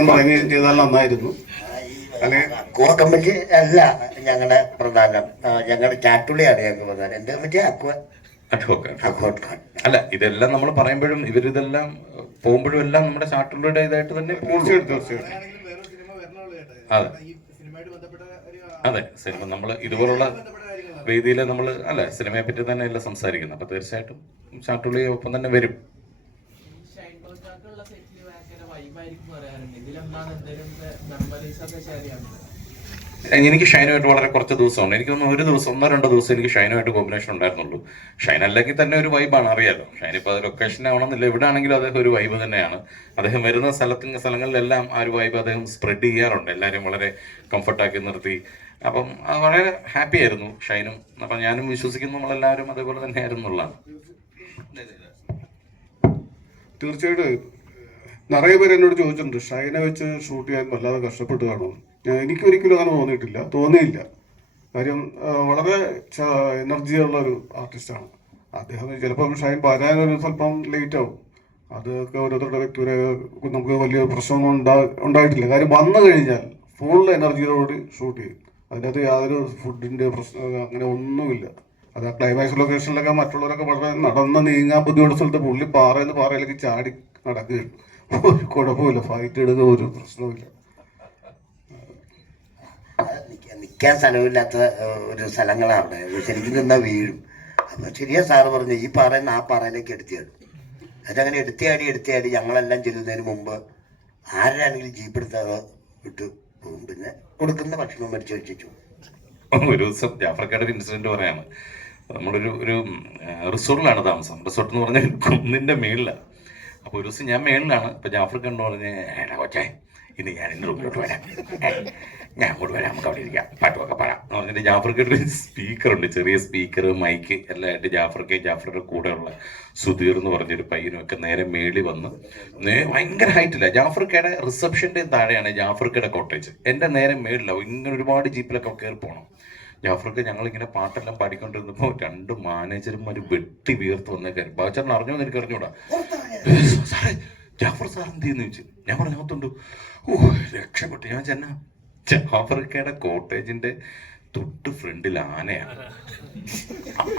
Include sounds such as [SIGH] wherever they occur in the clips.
അഭിപ്രായം പറയുകയും ചെയ്താൽ നന്നായിരുന്നു. അല്ലെ അക്വ കമ്മിറ്റി അല്ല ഞങ്ങളുടെ പ്രധാനം. ഞങ്ങളുടെ ചാറ്റുള്ളിയാണ് ഞങ്ങൾക്ക് പ്രധാനം. എന്താ പറ്റിയ അക്വ അല്ല ഇതെല്ലാം നമ്മൾ പറയുമ്പോഴും ഇവരിതെല്ലാം പോകുമ്പോഴും എല്ലാം നമ്മുടെ ചാട്ടുള്ളിയുടെ ഇതായിട്ട് തന്നെ അതെ. ഈ സിനിമയായിട്ട് ബന്ധപ്പെട്ട ഒരു അതെ സിനിമ നമ്മൾ ഇതുപോലുള്ള രീതിയിൽ വേദിയിൽ നമ്മൾ അല്ല സിനിമയെ പറ്റി തന്നെ അല്ല സംസാരിക്കുന്നത്. അപ്പൊ തീർച്ചയായിട്ടും ചാട്ടുള്ളി ഒപ്പം തന്നെ വരും ഷൈൻ ടോക്കാക്കുള്ള സെറ്റിൽ ഭയങ്കര വൈബായിരിക്കും പറയാറുണ്ട് ഇതിലെന്താണ് എന്തെങ്കിലും മെമ്മറീസ് ഒക്കെ ഷെയർ ചെയ്യാറുണ്ട് എനിക്ക് ഷൈനുമായിട്ട് വളരെ കുറച്ച് ദിവസമാണ് എനിക്ക് തോന്നുന്നു ഒരു ദിവസം ഒന്നോ രണ്ടോ ദിവസം എനിക്ക് ഷൈനുമായിട്ട് കോമ്പിനേഷൻ ഉണ്ടായിരുന്നുള്ളൂ. ഷൈൻ അല്ലെങ്കിൽ തന്നെ ഒരു വൈബാണ് അറിയാലോ. ഷൈൻ ഇപ്പോൾ അത് ലൊക്കേഷൻ ആവണമെന്നില്ല. എവിടെ ആണെങ്കിലും അദ്ദേഹം ഒരു വൈബ് തന്നെയാണ്. അദ്ദേഹം വരുന്ന സ്ഥലത്ത് സ്ഥലങ്ങളിലെല്ലാം ആ ഒരു വൈബ് അദ്ദേഹം സ്പ്രെഡ് ചെയ്യാറുണ്ട്. എല്ലാവരും വളരെ കംഫർട്ടാക്കി നിർത്തി. അപ്പം അത് വളരെ ഹാപ്പി ആയിരുന്നു ഷൈനും. അപ്പം ഞാനും വിശ്വസിക്കുന്നു നമ്മളെല്ലാവരും അതേപോലെ തന്നെ ആയിരുന്നു എന്നുള്ളതാണ്. തീർച്ചയായിട്ടും. നിറയെ പേര് എന്നോട് ചോദിച്ചിട്ടുണ്ട് ഷൈനെ വെച്ച് ഷൂട്ട് ചെയ്യാൻ വല്ലാതെ കഷ്ടപ്പെട്ട് കാണും എനിക്ക് ഒരിക്കലും അങ്ങനെ തോന്നിയിട്ടില്ല. തോന്നിയില്ല. കാര്യം വളരെ എനർജിയുള്ള ഒരു ആർട്ടിസ്റ്റാണ് അദ്ദേഹം ചിലപ്പം ഷൈൻ വരാനൊരു സ്വല്പം ലേറ്റ് ആവും. അതൊക്കെ ഓരോരുത്തരുടെ വ്യക്തിപര നമുക്ക് വലിയ പ്രശ്നമൊന്നും ഉണ്ടാ ഉണ്ടായിട്ടില്ല. കാര്യം വന്നു കഴിഞ്ഞാൽ ഫുൾ എനർജിയോട് ഷൂട്ട് ചെയ്യും. അതിനകത്ത് യാതൊരു ഫുഡിന്റെ പ്രശ്നം അങ്ങനെ ഒന്നുമില്ല. അത് ആ ക്ലൈമാക്സ് ലൊക്കേഷനിലൊക്കെ മറ്റുള്ളവരൊക്കെ വളരെ നടന്ന് നീങ്ങാൻ ബുദ്ധിമുട്ട് സ്ഥലത്ത് പുള്ളി പാറയിൽ പാറയിലേക്ക് ചാടി നടക്കുകയാണ്. ഒരു കുഴപ്പമില്ല ഫൈറ്റ് എടുക്കുക ഒരു പ്രശ്നമില്ല നിൽക്കാൻ സ്ഥലമില്ലാത്ത ഒരു സ്ഥലങ്ങളാണ് അവിടെ. ശരിക്കും നിന്നാൽ വീഴും. അപ്പൊ ശരിയാ സാറ് പറഞ്ഞു ഈ പാറയിൽ ആ പാറയിലേക്ക് എടുത്തിയാടും അതങ്ങനെ എടുത്തിയാടി എടുത്തിയാടി ഞങ്ങളെല്ലാം ചെല്ലുന്നതിന് മുമ്പ് ആരാണെങ്കിലും ജീപ്പ് എടുത്താതെ വിട്ടു. പോകും പിന്നെ കൊടുക്കുന്ന ഭക്ഷണം മരിച്ചു വെച്ചു ഒരു ദിവസം ജാഫർക്കാട് ഒരു ഇൻസിഡന്റ് പറയാണ് നമ്മളൊരു ഒരു റിസോർട്ടിലാണ് താമസം. റിസോർട്ട് എന്ന് പറഞ്ഞാൽ കുന്നിന്റെ മേളിലാണ് അപ്പോൾ ഒരു ദിവസം ഞാൻ മേളിലാണ്. ഇപ്പൊ ജാഫർ കണ്ടു പറഞ്ഞ് എടാ കൊച്ചേ ഇന്ന് ഞാൻ എന്റെ റൂമിലോട്ട് വരാം. ഞാൻ അങ്ങോട്ട് വരാം നമുക്ക് അവിടെ ഇരിക്കാം. പാട്ടുമൊക്കെ പാടാം. എന്ന് പറഞ്ഞിട്ട് ജാഫർക്ക് ഒരു സ്പീക്കർ ഉണ്ട്. ചെറിയ സ്പീക്കർ മൈക്ക് എല്ലാം ആയിട്ട് ജാഫർക്ക് ജാഫറുടെ കൂടെയുള്ള സുധീർ എന്ന് പറഞ്ഞൊരു പയ്യനും ഒക്കെ നേരെ മേളി വന്ന് ഭയങ്കര ഹൈറ്റില്ല ജാഫർക്കയുടെ റിസപ്ഷന്റെ താഴെയാണ് ജാഫർക്കയുടെ കോട്ടേജ് എന്റെ നേരെ മേളിലാവും. ഇങ്ങനെ ഒരുപാട് ജീപ്പിലൊക്കെ കയറി പോകണം ജാഫർക്ക് ഞങ്ങളിങ്ങനെ പാട്ടെല്ലാം പാടിക്കൊണ്ടിരുന്നപ്പോൾ രണ്ട് മാനേജർമാർ വെട്ടി വീർത്ത് കാര്യം ബാച്ചറിന് അറിഞ്ഞോ എനിക്ക് അറിഞ്ഞൂടാ. ജാഫർ സാർ എന്ത് ചെയ്യുന്നു ചോദിച്ചു. ഞാൻ പറഞ്ഞു അകത്തുണ്ട്. ഓ രക്ഷപ്പെട്ടു. ഞാൻ ചെന്ന ജാഫർക്കയുടെ കോട്ടേജിന്റെ തൊട്ട് ഫ്രണ്ടിൽ ആനയാണ്.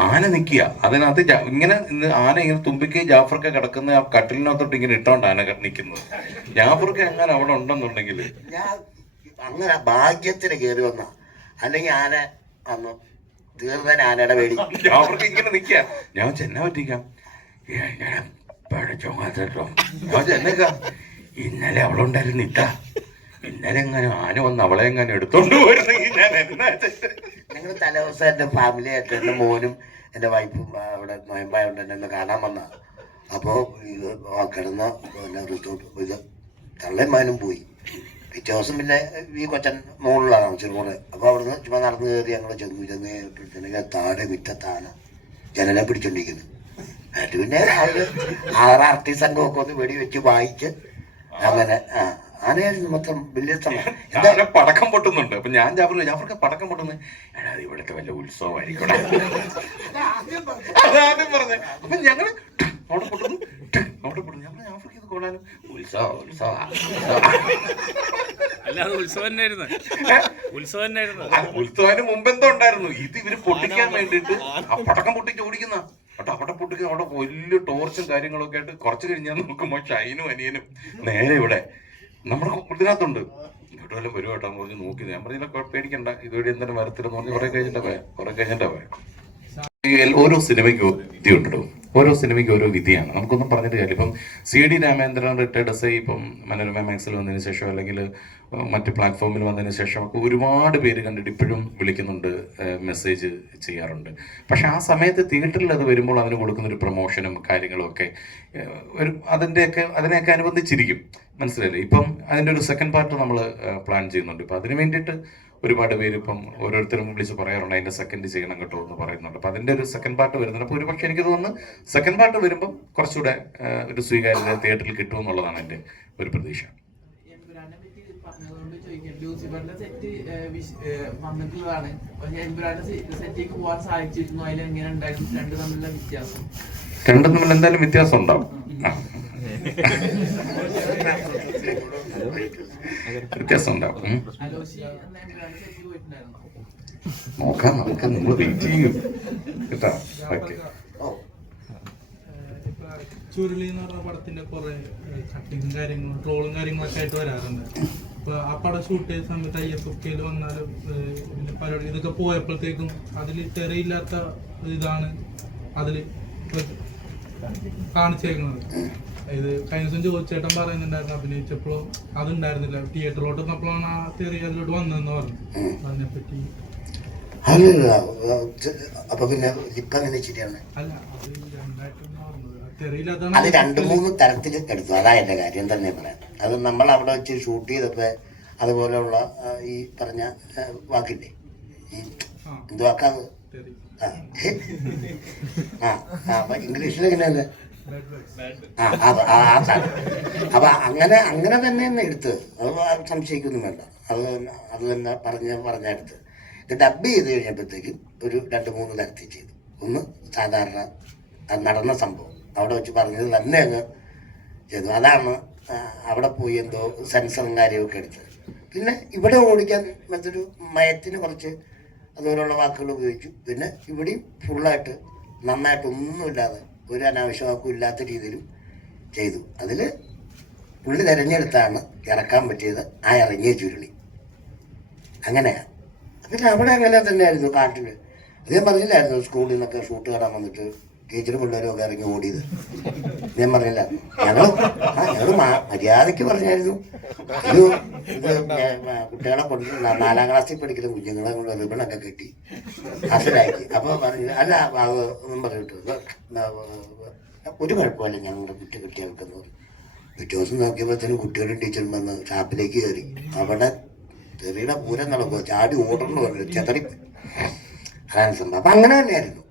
ആന നിക്കുക അതിനകത്ത് ഇങ്ങനെ ആന ഇങ്ങനെ തുമ്പിക്ക് ജാഫർക്ക കിടക്കുന്ന ആ കട്ടിലിനകത്തോട്ട് ഇങ്ങനെ ഇട്ടോണ്ട് ആന നിൽക്കുന്നത് ജാഫർക്ക് എങ്ങനെ അവിടെ ഉണ്ടെന്നുണ്ടെങ്കിൽ അങ്ങനെ ഭാഗ്യത്തിന് കയറി വന്ന. അല്ലെങ്കിൽ ആന ജാഫർക്ക് ഇങ്ങനെ നിക്കുക ഞാൻ ചെന്ന പറ്റിക്കാം. ഞാൻ ചെന്നേക്കാം. ഇന്നലെ അവളുണ്ടായിരുന്നു ഇത്ത. ഇന്നലെ എങ്ങനെ ആന വന്ന് അവളെ എങ്ങനെ എടുത്തോണ്ട് പോയിരുന്നെങ്കിൽ ഞാൻ എന്നാ? ഞങ്ങൾ തലേദിവസം എന്റെ ഫാമിലി ആയിട്ട് എന്റെ മോനും എന്റെ വൈഫും അവിടെ നോയമ്പായ എന്നെ ഒന്ന് കാണാൻ വന്ന. അപ്പോൾ ഇത് കിടന്ന പിന്നെ റിസോർട്ട് ഇത് തള്ളന്മാനും പോയി. പിറ്റേ ദിവസം പിന്നെ ഈ കൊച്ചൻ മുകളിലാണ് ചെറുപോലെ അപ്പോൾ അവിടുന്ന് ചുമ്മാ നടന്നു കയറി ഞങ്ങൾ ചെന്നു ചെന്ന് താഴെ മുറ്റത്താണ് ജനലെ പിടിച്ചോണ്ടിരിക്കുന്നു. എന്നിട്ട് പിന്നെ അവർ ആറ് ആർട്ടിസ്റ്റ് സംഘമൊക്കെ ഒന്ന് വെടി വെച്ച് വായിച്ച് അങ്ങനെ ആ ആനയായിരുന്നു മൊത്തം വലിയ സമയം എന്താ പടക്കം പൊട്ടുന്നുണ്ട്. അപ്പൊ ഞാൻ ജാഫർ ജാഫർക്ക് പടക്കം പൊട്ടുന്നു എടാ ഇവിടുത്തെ വല്ല ഉത്സവമായിരിക്കട്ടെ അതാദ്യം അപ്പൊ ഞങ്ങൾ അവിടെ പൊട്ടുന്നു. അവിടെ പൊട്ടുന്നു. ഞാൻ ഞാൻ ഇത് കൊള്ളാനും ഉത്സവം ഉത്സവ. അല്ലാതെ ഉത്സവം തന്നെയായിരുന്നു. ഉത്സവം തന്നെയായിരുന്നു. ഉത്സവത്തിന് മുമ്പ് ഉണ്ടായിരുന്നു. ഇത് ഇവർ പൊട്ടിക്കാൻ വേണ്ടിട്ട് പടക്കം പൊട്ടിച്ച് ഓടിക്കുന്ന. കേട്ടോ അവിടെ പൊട്ടിക്കുന്ന അവിടെ വലിയ ടോർച്ചും കാര്യങ്ങളൊക്കെ ആയിട്ട് കുറച്ച് കഴിഞ്ഞാൽ നോക്കുമ്പോ ഷൈനും അനിയനും നേരെ ഇവിടെ നമ്മുടെ ഇതിനകത്തുണ്ട്. ഇവിടെ വല്ലതും വരും കേട്ടോ പറഞ്ഞ് നോക്കി. ഞാൻ പറഞ്ഞില്ല പേടിക്കണ്ട. ഇതുവഴി എന്തെങ്കിലും വരത്തില്ലെന്ന് പറഞ്ഞ് കുറെ കഴിഞ്ഞിട്ടാ പോയ. കുറെ കഴിഞ്ഞിട്ടാ പോയ. ഓരോ സിനിമയ്ക്കും ഉണ്ടോ ഓരോ സിനിമയ്ക്ക് ഓരോ വിധിയാണ്. നമുക്കൊന്നും പറഞ്ഞിട്ട് കാര്യമില്ല. ഇപ്പം C D Ramendran retired S I ഇപ്പം മനോരമ മാക്സിൽ വന്നതിന് ശേഷം അല്ലെങ്കിൽ മറ്റ് പ്ലാറ്റ്ഫോമിൽ വന്നതിന് ശേഷം ഒക്കെ ഒരുപാട് പേര് കണ്ടിട്ട് ഇപ്പോഴും വിളിക്കുന്നുണ്ട് മെസ്സേജ് ചെയ്യാറുണ്ട്. പക്ഷെ ആ സമയത്ത് തിയേറ്ററിൽ അത് വരുമ്പോൾ അതിന് കൊടുക്കുന്ന ഒരു പ്രൊമോഷനും കാര്യങ്ങളും ഒക്കെ ഒരു അതിന്റെയൊക്കെ അതിനെയൊക്കെ അനുബന്ധിച്ചിരിക്കും. മനസ്സിലായില്ലേ? ഇപ്പം അതിന്റെ ഒരു സെക്കൻഡ് പാർട്ട് നമ്മൾ പ്ലാൻ ചെയ്യുന്നുണ്ട്. ഇപ്പം അതിന് വേണ്ടിയിട്ട് ഒരുപാട് പേര് ഇപ്പം ഓരോരുത്തരും വിളിച്ച് പറയാറുണ്ട് അതിന്റെ സെക്കൻഡ് ചെയ്യണം കേട്ടോ എന്ന് പറയുന്നുണ്ട്. അപ്പൊ അതിന്റെ ഒരു സെക്കൻഡ് പാർട്ട് വരുന്നുണ്ട്. അപ്പൊ ഒരുപക്ഷെ എനിക്ക് തോന്നുന്നു സെക്കൻഡ് പാർട്ട് വരുമ്പോൾ കുറച്ചുകൂടെ ഒരു സ്വീകാര്യത തിയേറ്ററിൽ കിട്ടും എന്നുള്ളതാണ് എന്റെ ഒരു പ്രതീക്ഷ. എമ്പുരാനെ പറ്റി പറഞ്ഞതുകൊണ്ട് ചോദിക്കാം. ലൂസിഫറിന്റെ സെറ്റ് വന്നിട്ടുള്ളതാണ്. പക്ഷെ എമ്പുരാന്റെ സെറ്റിലേക്ക് പോകാൻ സാധിച്ചിരുന്നു. അതിൽ എങ്ങനെ ഉണ്ടായിരുന്നു? രണ്ട് തമ്മിലുള്ള വ്യത്യാസം. രണ്ടും തമ്മിൽ എന്തായാലും വ്യത്യാസം ഉണ്ടാവും. വ്യത്യാസം ഉണ്ടാവും നോക്കാം നമുക്ക് നമ്മൾ വെയിറ്റ് ചെയ്യും. കേട്ടോ? ഓക്കെ ചുരുളി എന്ന് പറഞ്ഞ പടത്തിന്റെ കുറെ കട്ടിങ്ങും കാര്യങ്ങളും ട്രോളും കാര്യങ്ങളൊക്കെ ആയിട്ട് വരാറുണ്ട്. അപ്പൊ ആ പടം ഷൂട്ട് ചെയ്ത സമയത്ത് ഐ എഫ് കെയിൽ വന്നാലും ഇതിന്റെ പരിപാടി ഇതൊക്കെ പോയപ്പോഴത്തേക്കും അതിൽ തെരയില്ലാത്ത ഇതാണ്. അതിൽ കാണിച്ചേക്കുന്നത് ഇത് കഴിഞ്ഞ ചോദിച്ചേട്ടൻ പറയുന്നുണ്ടായിരുന്നു അഭിനയിച്ചപ്പോഴും അതുണ്ടായിരുന്നില്ല. തിയേറ്ററിലോട്ട് വന്നപ്പോഴാണ് ആ തിയറി അതിലോട്ട് വന്നതെന്ന് പറഞ്ഞു. അതിനെപ്പറ്റി അല്ലല്ല അപ്പൊ പിന്നെ ഇപ്പൊ അങ്ങനെ ശരിയാണ്. അല്ല അത് രണ്ടായിട്ടാണ് പറഞ്ഞത്. ആ അത് തെറിയില്ലാത്തതാണ് രണ്ട് മൂന്ന് തരത്തിൽ എടുത്തു. അതാ എന്റെ കാര്യം. തന്നെ പറയാം? അത് നമ്മൾ അവിടെ വെച്ച് ഷൂട്ട് ചെയ്തപ്പോ അതുപോലെയുള്ള ആ, ഈ പറഞ്ഞ ആ, വാക്കില്ലേ? ഈ ആ. എന്ത് വാക്കാത് തെറി ആ. അപ്പൊ ഇംഗ്ലീഷിൽ എങ്ങനെയല്ലേ അപ്പൊ അങ്ങനെ അങ്ങനെ തന്നെ തന്നെ എടുത്ത്. അത് സംശയിക്കൊന്നും വേണ്ട. അത് അത് തന്നെ പറഞ്ഞ പറഞ്ഞെടുത്ത് ഇത് ഡബ് ചെയ്ത് കഴിഞ്ഞപ്പോഴത്തേക്കും ഒരു രണ്ട് മൂന്ന് തരത്തിൽ ചെയ്തു. ഒന്ന് സാധാരണ നടന്ന സംഭവം. അവിടെ വെച്ച് പറഞ്ഞത് തന്നെ അങ്ങ് ചെയ്തു. അതാണ് അവിടെ പോയി എന്തോ സെൻസറും കാര്യമൊക്കെ എടുത്തത്. പിന്നെ ഇവിടെ ഓടിക്കാൻ മറ്റൊരു മയത്തിന് കുറച്ച് അതുപോലുള്ള വാക്കുകൾ ഉപയോഗിച്ചു പിന്നെ ഇവിടെയും ഫുള്ളായിട്ട് നന്നായിട്ട് ഒന്നുമില്ലാതെ ഒരു അനാവശ്യ വാക്കും ഇല്ലാത്ത രീതിയിലും ചെയ്തു. അതിൽ പുള്ളി തിരഞ്ഞെടുത്താണ് ഇറക്കാൻ പറ്റിയത് ആ ഇറങ്ങിയ ചുരുളി. അങ്ങനെയാണ്. പിന്നെ അവിടെ അങ്ങനെ തന്നെയായിരുന്നു കാട്ടിൽ. ഞാൻ പറഞ്ഞില്ലായിരുന്നു സ്കൂളിൽ നിന്നൊക്കെ ഷൂട്ട് കാണാൻ വന്നിട്ട് ടീച്ചറും പിള്ളേരും ഒക്കെ ഇറങ്ങി ഓടിയത്. ഞാൻ പറഞ്ഞില്ല. ഞങ്ങൾ ആ ഞങ്ങൾ മര്യാദയ്ക്ക് പറഞ്ഞായിരുന്നു. ആ, [LAUGHS] കുട്ടികളെ കൊണ്ട് നാലാം ക്ലാസ്സിൽ പഠിക്കുന്ന കുഞ്ഞുങ്ങളെ കൊണ്ട് റിബണൊക്കെ കെട്ടി അസലാക്കി. അപ്പോൾ പറഞ്ഞു അല്ല അത് ഒന്നും പറഞ്ഞിട്ട് ഇത്, ആ, ഒരു കുഴപ്പമില്ല. ഞങ്ങളുടെ കുട്ടി കുട്ടികൾക്കെന്ന് പറഞ്ഞു പിറ്റേ ദിവസം നോക്കിയപ്പോഴത്തേനും കുട്ടികളും ടീച്ചറും വന്ന് ഷാപ്പിലേക്ക് കയറി. അവിടെ തെറിയുടെ പൂരം നടക്കുക ചാടി ഓടണം പറഞ്ഞു. ചെതറിപ്പോയി അതാണ് സംഭവം. അപ്പം അങ്ങനെ തന്നെയായിരുന്നു.